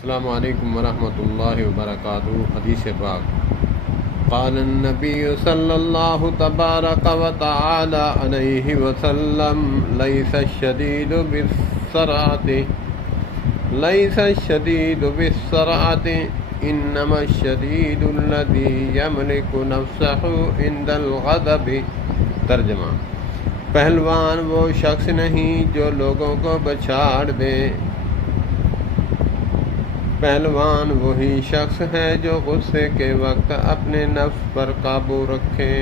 السلام علیکم ورحمۃ اللہ وبرکاتہ۔ حدیث پاک قال النبی صلی اللہ تبارک و تعالی علیہ وسلم لیس الشدید بالسرعۃ انما الشدید الذی یملک نفسہ عند الغضب۔ ترجمہ: پہلوان وہ شخص نہیں جو لوگوں کو بچھاڑ دے، پہلوان وہی شخص ہے جو غصے کے وقت اپنے نفس پر قابو رکھے۔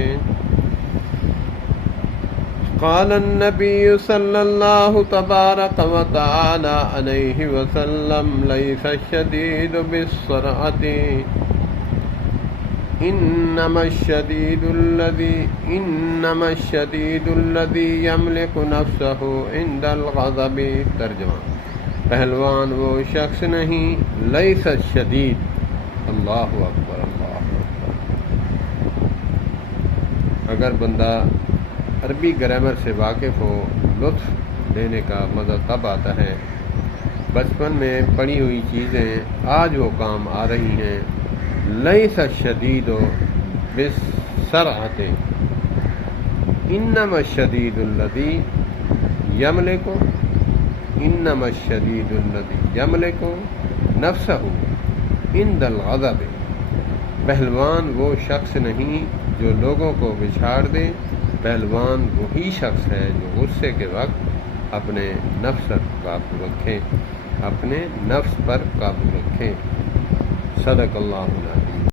قال النبی صلی اللہ تبارک و تعالی علیہ وسلم لیس الشدید بالسرعۃ انما الشدید الذی یملک نفسہ عند الغضب۔ ترجمہ: پہلوان وہ شخص نہیں، لیس الشدید، اللہ اکبر اللہ اکبر۔ اگر بندہ عربی گرامر سے واقف ہو، لطف لینے کا مزہ تب آتا ہے۔ بچپن میں پڑھی ہوئی چیزیں آج وہ کام آ رہی ہیں۔ لیس الشدید بالسرعۃ انما الشدید الذی یملک انما الشدید الذی یملک نفسہ عند الغضب۔ پہلوان وہ شخص نہیں جو لوگوں کو بچھاڑ دے، پہلوان وہی شخص ہے جو غصے کے وقت اپنے نفس پر قابو رکھے۔ صدق اللہ العظیم۔